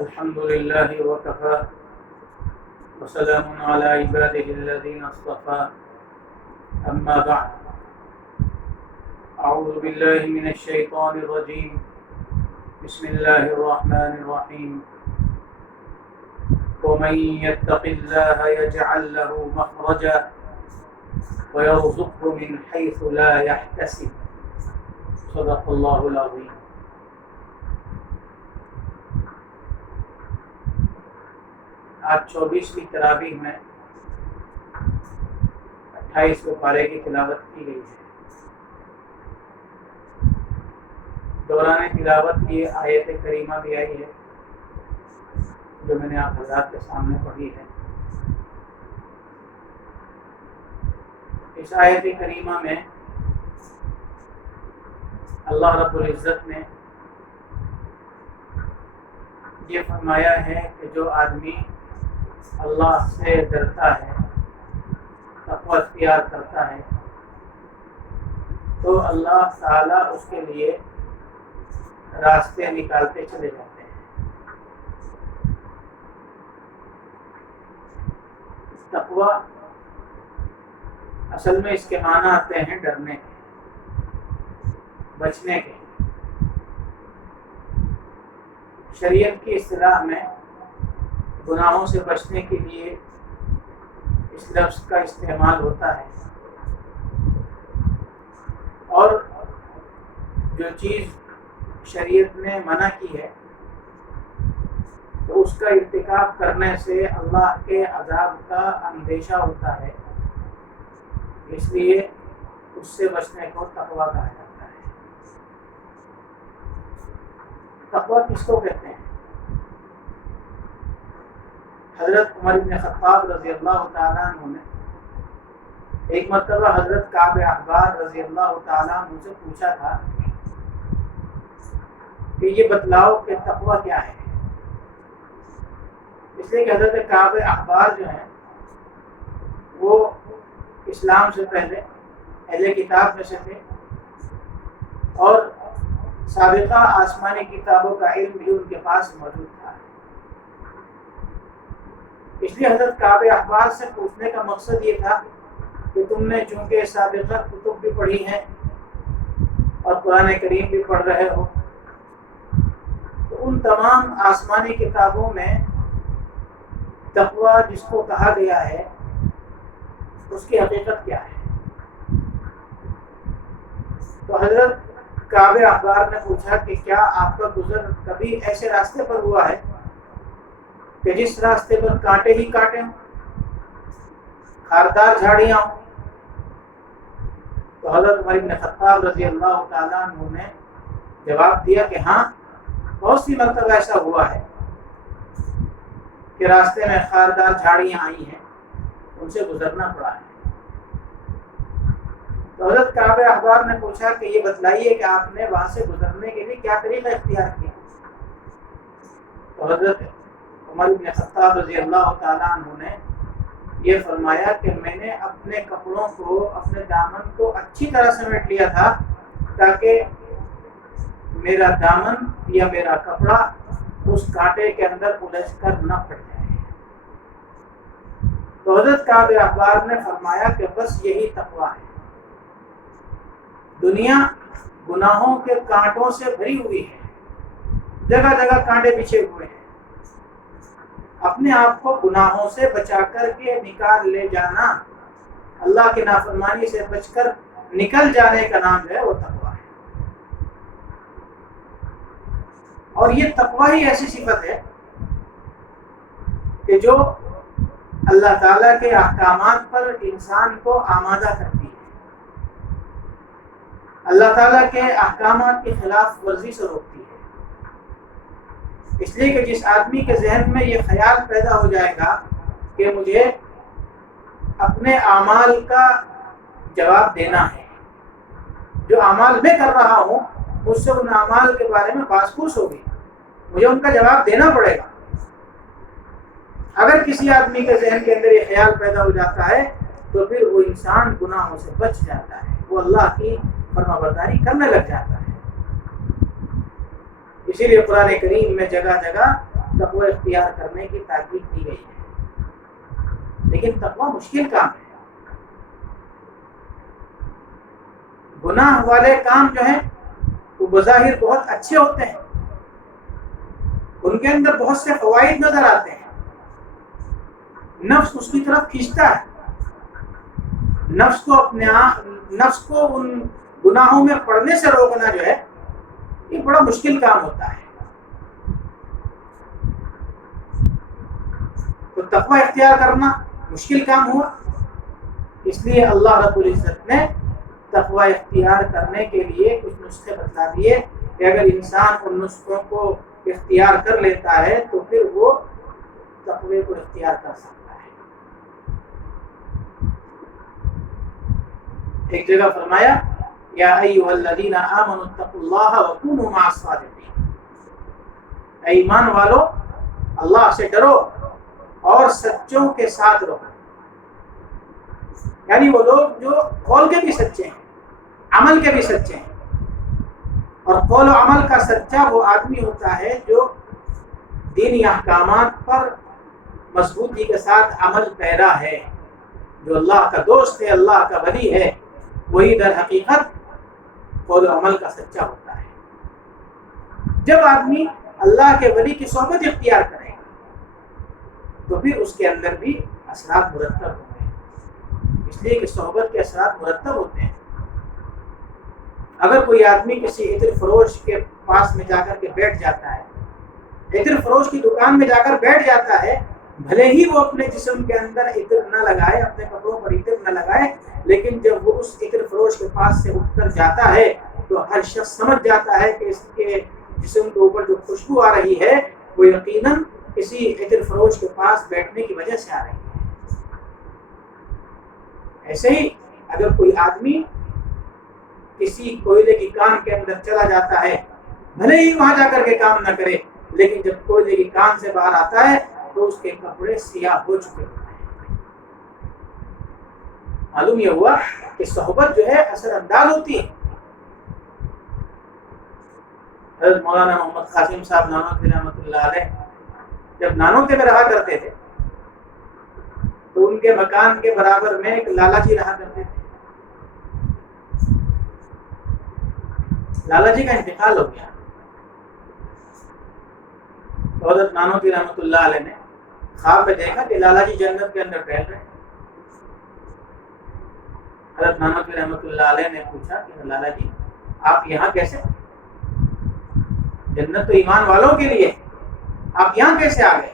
الحمد لله وكفى وسلام على عباده الذين اصطفى أما بعد أعوذ بالله من الشيطان الرجيم بسم الله الرحمن الرحيم ومن يتق الله يجعل له مخرجا ويرزقه من حيث لا يحتسب صدق الله العظيم۔ آج 24ویں تراویح میں 28ویں پارے کی تلاوت کی گئی ہے۔ دوران تلاوت کی آیت کریمہ بھی آئی ہے جو میں نے آپ حضرات کے سامنے پڑھی ہے۔ اس آیت کریمہ میں اللہ رب العزت نے یہ فرمایا ہے کہ جو آدمی اللہ سے ڈرتا ہے، تقوی اختیار کرتا ہے، تو اللہ تعالیٰ اس کے لیے راستے نکالتے چلے جاتے ہیں۔ تقوی اصل میں اس کے معنی آتے ہیں ڈرنے کے، بچنے کے۔ شریعت کی اصطلاح میں گناہوں سے بچنے کے لیے اس لفظ کا استعمال ہوتا ہے، اور جو چیز شریعت نے منع کی ہے تو اس کا ارتکاب کرنے سے اللہ کے عذاب کا اندیشہ ہوتا ہے، اس لیے اس سے بچنے کو تقویٰ کہا جاتا ہے۔ تقویٰ کس کو کہتے ہیں؟ حضرت عمر بن خطاب رضی اللہ تعالیٰ عنہ نے ایک مرتبہ حضرت کعب احبار رضی اللہ تعالیٰ عنہ سے پوچھا تھا کہ یہ بتلاؤ کہ تقویٰ کیا ہے، اس لیے کہ حضرت کعب احبار جو ہیں وہ اسلام سے پہلے اہل کتاب میں سے تھے، اور سابقہ آسمانی کتابوں کا علم بھی ان کے پاس موجود تھا۔ اس لیے حضرت کعب احبار سے پوچھنے کا مقصد یہ تھا کہ تم نے چونکہ سابقہ کتب بھی پڑھی ہیں اور قرآن کریم بھی پڑھ رہے ہو، تو ان تمام آسمانی کتابوں میں تقویٰ جس کو کہا گیا ہے اس کی حقیقت کیا ہے؟ تو حضرت کعب احبار نے پوچھا کہ کیا آپ کا گزر کبھی ایسے راستے پر ہوا ہے کہ جس راستے پر کانٹے ہی کانٹے ہوں، خاردار جھاڑیاں ہوں؟ تو حضرت عمر بن خطاب رضی اللہ تعالیٰ عنہ نے جواب دیا کہ ہاں، بہت سی مرتبہ ایسا ہوا ہے کہ راستے میں خاردار جھاڑیاں آئی ہیں، ان سے گزرنا پڑا ہے۔ تو حضرت کعب احبار نے پوچھا کہ یہ بتلائیے کہ آپ نے وہاں سے گزرنے کے لیے کیا طریقہ اختیار کیا؟ تو حضرت عمر بن خطاب رضی اللہ تعالیٰ عنہ نے یہ فرمایا کہ میں نے اپنے کپڑوں کو، اپنے دامن کو اچھی طرح سمیٹ لیا تھا تاکہ میرا دامن یا میرا کپڑا اس کانٹے کے اندر الجھ کر نہ پھٹ جائے۔ تو حضرت کعب احبار نے فرمایا کہ بس یہی تقویٰ ہے۔ دنیا گناہوں کے کانٹوں سے بھری ہوئی ہے، جگہ جگہ کانٹے بچھے ہوئے ہیں۔ اپنے آپ کو گناہوں سے بچا کر کے نکال لے جانا، اللہ کی نافرمانی سے بچ کر نکل جانے کا نام ہے وہ تقویٰ ہے۔ اور یہ تقویٰ ہی ایسی صفت ہے کہ جو اللہ تعالیٰ کے احکامات پر انسان کو آمادہ کرتی ہے، اللہ تعالیٰ کے احکامات کی خلاف ورزی سے روکتی ہے۔ اس لیے کہ جس آدمی کے ذہن میں یہ خیال پیدا ہو جائے گا کہ مجھے اپنے اعمال کا جواب دینا ہے، جو اعمال میں کر رہا ہوں مجھ سے ان اعمال کے بارے میں باس پوس ہوگی، مجھے ان کا جواب دینا پڑے گا۔ اگر کسی آدمی کے ذہن کے اندر یہ خیال پیدا ہو جاتا ہے تو پھر وہ انسان گناہوں سے بچ جاتا ہے، وہ اللہ کی فرمانبرداری کرنے لگ جاتا ہے۔ اسی لیے قرآن کریم میں جگہ جگہ تقوی اختیار کرنے کی تاکید کی گئی ہے، لیکن تقوی مشکل کام ہے۔ گناہ والے کام جو ہیں وہ بظاہر بہت اچھے ہوتے ہیں، ان کے اندر بہت سے فوائد نظر آتے ہیں، نفس اس کی طرف کھینچتا ہے، نفس کو ان گناہوں میں پڑنے سے روکنا جو ہے یہ بڑا مشکل کام ہوتا ہے۔ تو تقوی اختیار کرنا مشکل کام ہوا، اس لیے اللہ رب العزت نے تقوی اختیار کرنے کے لیے کچھ نسخے بتلا دیے کہ اگر انسان ان نسخوں کو اختیار کر لیتا ہے تو پھر وہ تقوی کو اختیار کر سکتا ہے۔ ایک جگہ فرمایا یا ایھا الذین آمنوا اتقوا اللہ وکونوا مع الصادقین، اے ایمان والو اللہ سے ڈرو اور سچوں کے ساتھ رہو، یعنی وہ لوگ جو قول کے بھی سچے ہیں، عمل کے بھی سچے ہیں۔ اور قول و عمل کا سچا وہ آدمی ہوتا ہے جو دینی احکامات پر مضبوطی کے ساتھ عمل پیرا ہے، جو اللہ کا دوست ہے، اللہ کا ولی ہے، وہی در حقیقت قول و عمل کا سچا ہوتا ہے۔ جب آدمی اللہ کے ولی کی صحبت اختیار کرے گا تو پھر اس کے اندر بھی اثرات مرتب ہوتے ہیں، اس لیے کہ صحبت کے اثرات مرتب ہوتے ہیں۔ اگر کوئی آدمی کسی عطر فروش کے پاس میں جا کر کے بیٹھ جاتا ہے، عطر فروش کی دکان میں جا کر بیٹھ جاتا ہے، بھلے ہی وہ اپنے جسم کے اندر عطر نہ لگائے، اپنے کپڑوں پر عطر نہ لگائے، لیکن جب وہ اس عطر فروش کے پاس سے اٹھ کر جاتا ہے تو ہر شخص سمجھ جاتا ہے کہ اس کے جسم کے اوپر جو خوشبو آ رہی ہے وہ یقیناً کسی عطر فروش کے پاس بیٹھنے کی وجہ سے آ رہی ہے۔ ایسے ہی اگر کوئی آدمی کسی کوئلے کی کان کے اندر چلا جاتا ہے، بھلے ہی وہاں جا کر کے کام نہ کرے، لیکن جب کوئلے کی کان سے باہر آتا ہے تو اس کے کپڑے سیاہ ہو چکے ہوتے ہیں۔ معلوم یہ ہوا کہ صحبت جو ہے اثر انداز ہوتی ہے۔ حضرت مولانا محمد قاسم صاحب نانوتوی رحمۃ اللہ علیہ جب نانوتوی میں رہا کرتے تھے تو ان کے مکان کے برابر میں ایک لالا جی رہا کرتے تھے۔ لالا جی کا انتقال ہو گیا، تو حضرت نانوتوی رحمۃ اللہ علیہ نے خواب میں دیکھا کہ لالا جی جنت کے اندر ٹہل رہے ہیں۔ حضرت نانوتوی رحمۃ اللہ علیہ نے پوچھا کہ لالا جی آپ یہاں کیسے؟ جنت تو ایمان والوں کے لیے، آپ یہاں کیسے آ گئے؟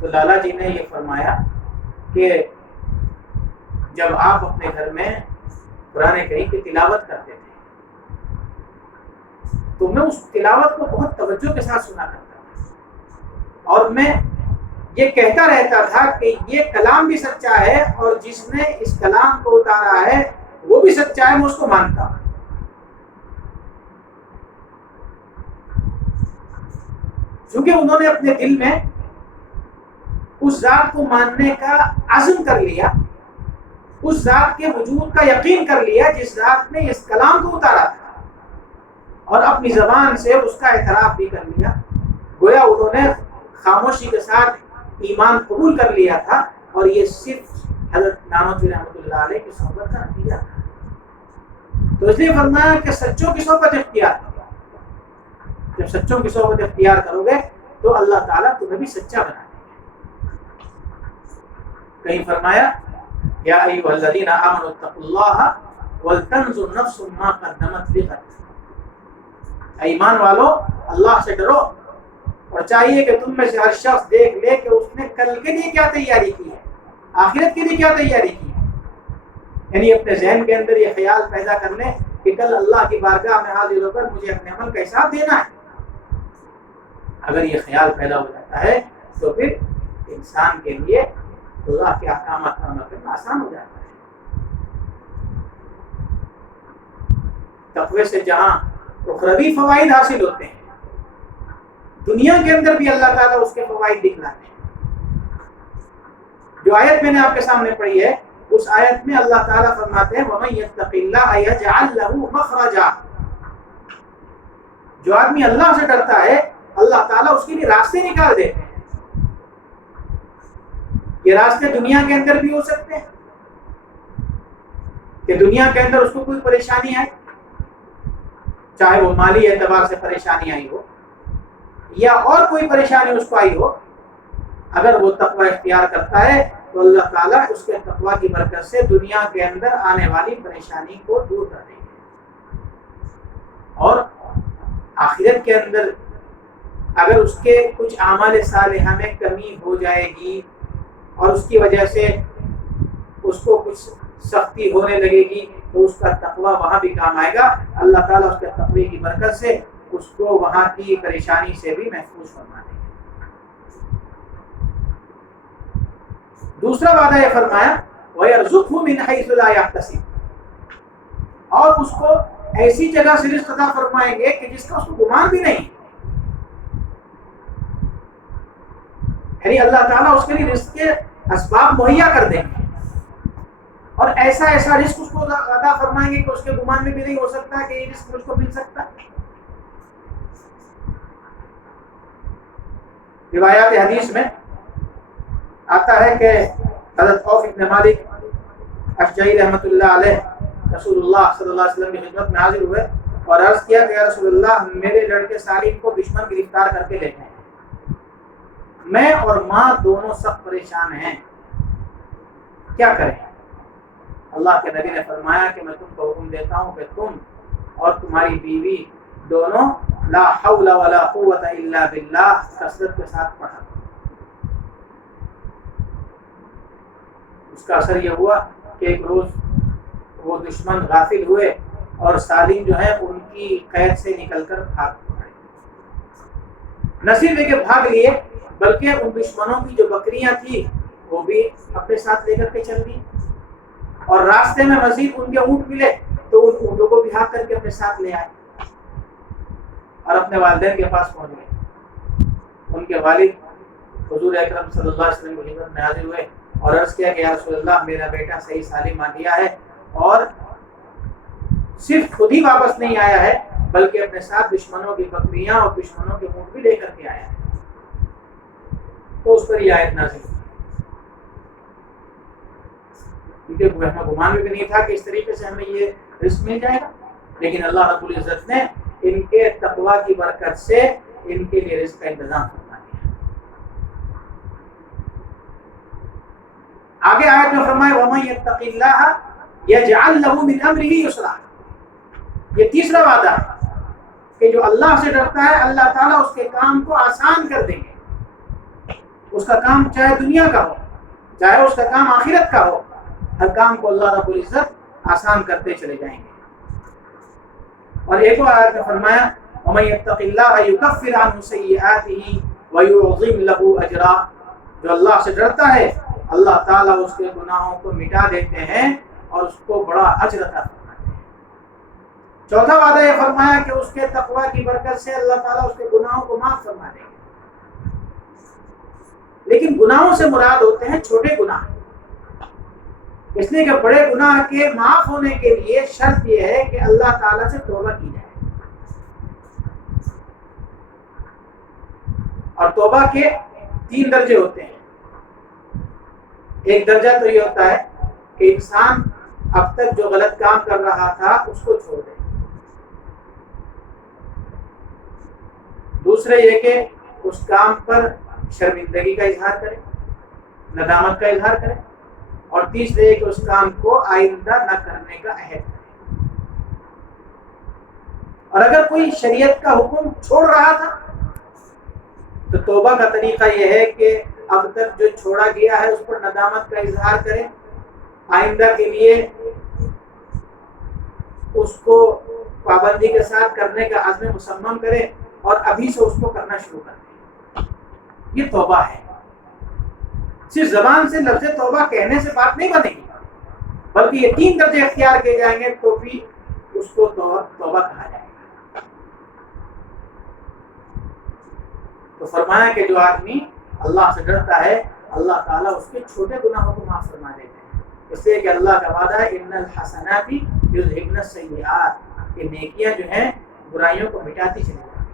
تو لالا جی نے یہ فرمایا کہ جب آپ اپنے گھر میں قرآن کریم کی تلاوت کرتے تھے تو میں اس تلاوت کو بہت توجہ کے ساتھ سنا کرتا تھا، اور میں یہ کہتا رہتا تھا کہ یہ کلام بھی سچا ہے اور جس نے اس کلام کو اتارا ہے وہ بھی سچا ہے، میں اس کو مانتا ہوں۔ چونکہ انہوں نے اپنے دل میں اس ذات کو ماننے کا عزم کر لیا، اس ذات کے وجود کا یقین کر لیا جس ذات نے اس کلام کو اتارا تھا، اور اپنی زبان سے اس کا اعتراف بھی کر لیا، گویا انہوں نے خاموشی کے ساتھ ایمان قبول کر لیا تھا، اور یہ صرف حضرت نانوتوی رحمۃ اللہ علیہ کی صحبت کا نتیجہ تھا۔ تو اس لیے فرمایا کہ سچوں کی صحبت اختیار کرو، جب سچوں کی صحبت اختیار کرو گے تو اللہ تعالیٰ تمہیں بھی سچا بنا دے گا۔ کہیں فرمایا یا ایھا الذین آمنوا اتقوا اللہ ولتنظر نفس ما قدمت لغد، اے ایمان والو اللہ سے ڈرو، اور چاہیے کہ تم میں سے ہر شخص دیکھ لے کہ اس نے کل کے لیے کیا تیاری کی ہے، آخرت کے لیے کیا تیاری کی ہے۔ یعنی اپنے ذہن کے اندر یہ خیال پیدا کر لیں کہ کل اللہ کی بارگاہ میں حاضر ہو کر مجھے اپنے عمل کا حساب دینا ہے۔ اگر یہ خیال پیدا ہو جاتا ہے تو پھر انسان کے لیے اللہ کے احکامات پر عمل کرنا آسان ہو جاتا ہے۔ تقوی سے جہاں اخروی فوائد حاصل ہوتے ہیں، دنیا کے اندر بھی اللہ تعالیٰ اس کے فوائد دکھلاتے ہیں۔ جو آیت میں نے آپ کے سامنے پڑھی ہے اس آیت میں اللہ تعالیٰ فرماتے ہیں وَمَن يَتَّقِ اللَّهَ يَجْعَلْ لَهُ مَخْرَجًا، جو آدمی اللہ سے ڈرتا ہے اللہ تعالیٰ اس کے لیے راستے نکال دیتے ہیں. یہ راستے دنیا کے اندر بھی ہو سکتے ہیں کہ دنیا کے اندر اس کو کوئی پریشانی آئے، چاہے وہ مالی اعتبار سے پریشانی آئی ہو یا اور کوئی پریشانی اس کو آئی ہو، اگر وہ تقوی اختیار کرتا ہے تو اللہ تعالیٰ اس کے تقوی کی برکت سے دنیا کے اندر آنے والی پریشانی کو دور کر دیں گے. اور آخرت کے اندر اگر اس کے کچھ اعمال صالحہ میں کمی ہو جائے گی اور اس کی وجہ سے اس کو کچھ سختی ہونے لگے گی تو اس کا تقوی وہاں بھی کام آئے گا. اللہ تعالیٰ اس کے تقوی کی برکت سے اس کو وہاں کی پریشانی سے بھی محفوظ فرما دیں گے. دوسرا وعدہ یہ فرمایا وَيَرْزُقْهُ مِنْ حَيْثُ لَا يَحْتَسِبُ، اور اس کو ایسی جگہ سے رزق عطا فرمائیں گے کہ جس کا اس کو گمان بھی نہیں. یعنی اللہ تعالیٰ اس کے لیے رزق کے اسباب مہیا کر دیں گے اور ایسا رزق اس کو عطا فرمائیں گے کہ اس کے گمان میں بھی نہیں ہو سکتا کہ یہ رزق مجھ کو مل سکتا. روایات حدیث میں آتا ہے کہ حضرت عوف بن مالک اشجعی رحمۃ اللہ علیہ رسول اللہ صلی اللہ علیہ وسلم کی خدمت میں حاضر ہوئے اور عرض کیا کہ یا رسول اللہ میرے لڑکے سالم کو دشمن گرفتار کر کے لے گئے ہیں، میں اور ماں دونوں سخت پریشان ہیں، کیا کریں؟ اللہ کے نبی نے فرمایا کہ میں تم کو حکم دیتا ہوں کہ تم اور تمہاری بیوی دونوں لا حول ولا قوت الا باللہ کثرت کے ساتھ پڑھا. اس کا اثر یہ ہوا کہ ایک روز وہ دشمن غافل ہوئے اور سالم جو ہے ان کی قید سے نکل کر بھاگ پڑے. نہ صرف کہ بھاگ لیے بلکہ ان دشمنوں کی جو بکریاں تھیں وہ بھی اپنے ساتھ لے کر کے چل گئی اور راستے میں مزید ان کے اونٹ ملے تو ان اونٹوں کو بھی ہاک کر کے اپنے ساتھ لے آئے اور اپنے والدین کے پاس پہنچ گئے. ان کے والد حضور اکرم صلی اللہ علیہ وسلم کی خدمت میں حاضر ہوئے اور عرض کیا کہ یا رسول اللہ میرا بیٹا صحیح سالم آ گیا ہے اور صرف خود ہی واپس نہیں آیا ہے بلکہ اپنے ساتھ دشمنوں کی بکریاں اور دشمنوں کے اونٹ بھی لے کر کے آیا ہے. تو اس پر یہ آیت نازل ہوئی کیونکہ ہمیں گمان بھی نہیں تھا کہ اس طریقے سے ہمیں یہ رزق مل جائے گا، لیکن اللہ رب العزت نے ان کے تقوی کی برکت سے ان کے لیے رزق کا انتظام فرما دیا. آگے آیت میں فرمایا وَمَن يَتَّقِ اللَّهَ يَجْعَلْ لَهُ مِنْ أَمْرِهِ يُسْرًا. یہ تیسرا وعدہ ہے کہ جو اللہ سے ڈرتا ہے اللہ تعالیٰ اس کے کام کو آسان کر دیں گے. اس کا کام چاہے دنیا کا ہو چاہے اس کا کام آخرت کا ہو، ہر کام کو اللہ رب العزت آسان کرتے چلے جائیں گے. اور ایک اور آیت میں فرمایا وَمَن يَتَّقِ اللَّهَ يُكَفِّرْ عَنْهُ سَيِّئَاتِهِ وَيُعْظِمْ لَهُ أَجْرًا. جو اللہ سے ڈرتا ہے اللہ تعالیٰ اس کے گناہوں کو مٹا دیتے ہیں اور اس کو بڑا اجر عطا فرماتے ہیں. چوتھا وعدہ یہ فرمایا کہ اس کے تقوی کی برکت سے اللہ تعالیٰ اس کے گناہوں کو معاف فرما دیں گے. لیکن گناہوں سے مراد ہوتے ہیں چھوٹے گناہ، اس لیے کہ بڑے گناہ کے معاف ہونے کے لیے شرط یہ ہے کہ اللہ تعالیٰ سے توبہ کی جائے. اور توبہ کے 3 درجے ہوتے ہیں. ایک درجہ تو یہ ہوتا ہے کہ انسان اب تک جو غلط کام کر رہا تھا اس کو چھوڑ دے. دوسرے یہ کہ اس کام پر شرمندگی کا اظہار کرے، ندامت کا اظہار کرے. اور تیسرے کہ اس کام کو آئندہ نہ کرنے کا عہد کرے. اور اگر کوئی شریعت کا حکم چھوڑ رہا تھا تو توبہ کا طریقہ یہ ہے کہ اب تک جو چھوڑا گیا ہے اس پر ندامت کا اظہار کرے، آئندہ کے لیے اس کو پابندی کے ساتھ کرنے کا عزم مصمم کرے اور ابھی سے اس کو کرنا شروع کر دے. یہ توبہ ہے. صرف زبان سے لفظ توبہ کہنے سے بات نہیں بنے گی بلکہ یہ 3 درجے اختیار کیے جائیں گے تو بھی اس کو توبہ کہا جائے گا. تو فرمایا کہ جو آدمی اللہ سے ڈرتا ہے اللہ تعالیٰ اس کے چھوٹے گناہوں کو معاف فرما دیتے ہیں. اس لیے کہ اللہ کا وعدہ ہے ان الحسنات یذہبن السیئات، کہ نیکیاں جو ہیں برائیوں کو مٹاتی چلی جاتی ہے۔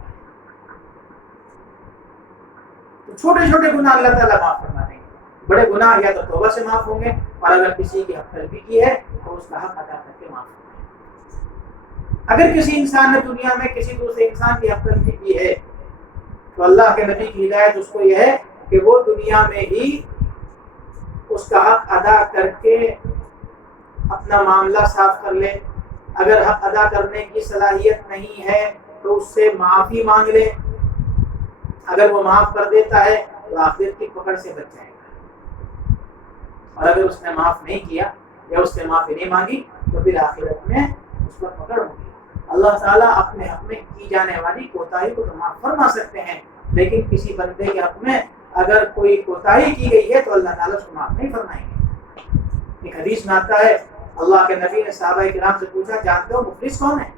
تو چھوٹے چھوٹے گناہ اللہ تعالیٰ معاف فرما دیں گے، بڑے گناہ یا تو توبہ سے معاف ہوں گے، اور اگر کسی کی حق تلفی کی ہے تو اس کا حق ادا کر کے معاف فرمائیں گے۔ اگر کسی انسان نے دنیا میں کسی دوسرے انسان کی حق تلفی کی ہے تو اللہ کے نبی کی ہدایت اس کو یہ ہے کہ وہ دنیا میں ہی اس کا حق ادا کر کے اپنا معاملہ صاف کر لے۔ اگر حق ادا کرنے کی صلاحیت نہیں ہے تو اس سے معافی مانگ لے، اگر وہ معاف کر دیتا ہے تو آخرت کی پکڑ سے بچ جائے گا، اور اگر اس نے معاف نہیں کیا یا اس سے معافی نہیں مانگی تو پھر آخرت میں اس پر پکڑ ہوگی۔ اللہ تعالیٰ اپنے حق میں کی جانے والی کوتاہی کو تو معاف فرما سکتے ہیں، لیکن کسی بندے کے حق میں اگر کوئی کوتاہی کی گئی ہے تو اللہ تعالیٰ اس کو معاف نہیں فرمائیں گے۔ ایک حدیث میں آتا ہے اللہ کے نبی نے صحابہ کرام سے پوچھا جانتے ہو مفلس کون ہے؟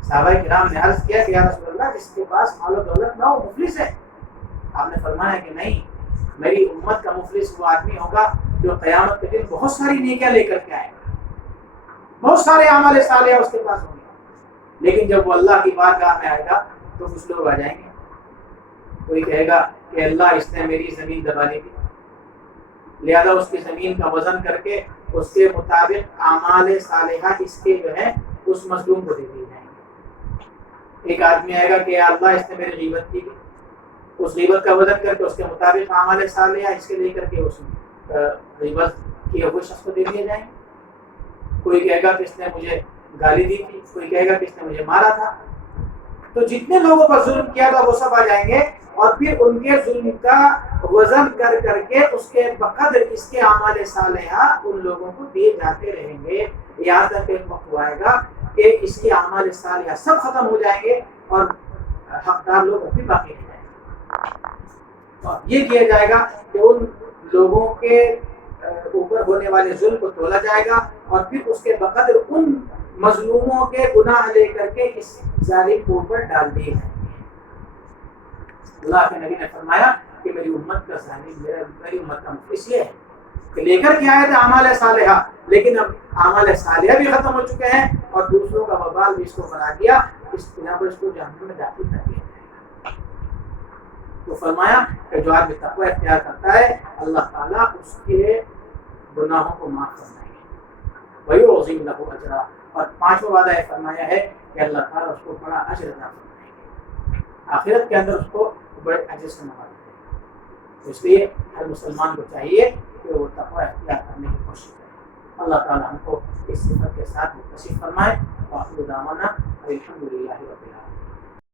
صحابہ کرام نے عرض کیا کہ یا رسول اللہ جس کے پاس مال و دولت نہ ہو مفلس ہے۔ آپ نے فرمایا کہ نہیں، میری امت کا مفلس وہ آدمی ہوگا جو قیامت کے دن بہت ساری نیکیاں لے کر کے آئے گا، بہت سارے اعمال صالحہ اس کے پاس ہوں گے، لیکن جب وہ اللہ کی بارگاہ میں آئے گا تو کچھ لوگ آ جائیں گے، کوئی کہے گا کہ اللہ اس نے میری زمین دبا لی تھی، لہذا اس کی زمین کا وزن کر کے اس کے مطابق اعمال صالحہ اس کے جو ہے اس مظلوم کو دے دیے جائیں گے۔ ایک آدمی آئے گا کہ یا اللہ اس نے میری غیبت کی تھی، اس غیبت کا وزن کر کے اس کے مطابق اعمال صالحہ اس کے لے کر کے اس غیبت کی ہوئے شخص کو دے دیے جائیں گے۔ کوئی کہے گا کہ اس نے مجھے گالی دی تھی، کوئی کہے گا کہ اس نے مجھے مارا تھا۔ تو جتنے لوگوں پر ظلم کیا تھا وہ سب آ جائیں گے، اور پھر ان کے ظلم کا وزن کر کر کے اس کے بقدر اس کے اعمال صالحہ ان لوگوں کو دیے جاتے رہیں گے، یہاں تک ایک وقت آئے گا کہ اس کے اعمال صالحہ سب ختم ہو جائیں گے اور حقدار لوگ ابھی باقی رہ جائیں گے۔ اور یہ کیا جائے گا کہ ان لوگوں کے اوپر ہونے والے ظلم کو تولا جائے گا، اور پھر اس کے بقدر ان مظلوموں کے گناہ لے کر کے اس ظالم کو اوپر ڈال دیے جائیں گے۔ اللہ کے نبی نے فرمایا کہ میری امت کا ظالم میری امت کا مفلس یہ ہے کہ لے کر کے آئے تھے اعمال صالحہ، لیکن اب اعمال صالحہ بھی ختم ہو چکے ہیں اور دوسروں کا وبال بھی اس کو بنا دیا، اس بنا پر اس کو جہنم میں داخل کر دیا جائے گا۔ تو فرمایا کہ جو آدمی تقوی اختیار کرتا ہے اللہ تعالیٰ اس کے گناہوں کو معاف فرمائیں گے، وہی عظیم لہو اجرا، اور پانچواں وعدہ یہ فرمایا ہے کہ اللہ تعالیٰ اس کو بڑا اجر عطا فرمائیں گے، آخرت کے اندر اس کو بڑے اجر سے نوازیں گے۔ اس لیے ہر مسلمان کو چاہیے کہ وہ تقوی اختیار کرنے کی کوشش کرے۔ اللہ تعالیٰ ہم کو اس صفت کے ساتھ متصف فرمائے۔ وآخر دعوانا الحمد للہ رب العالمین۔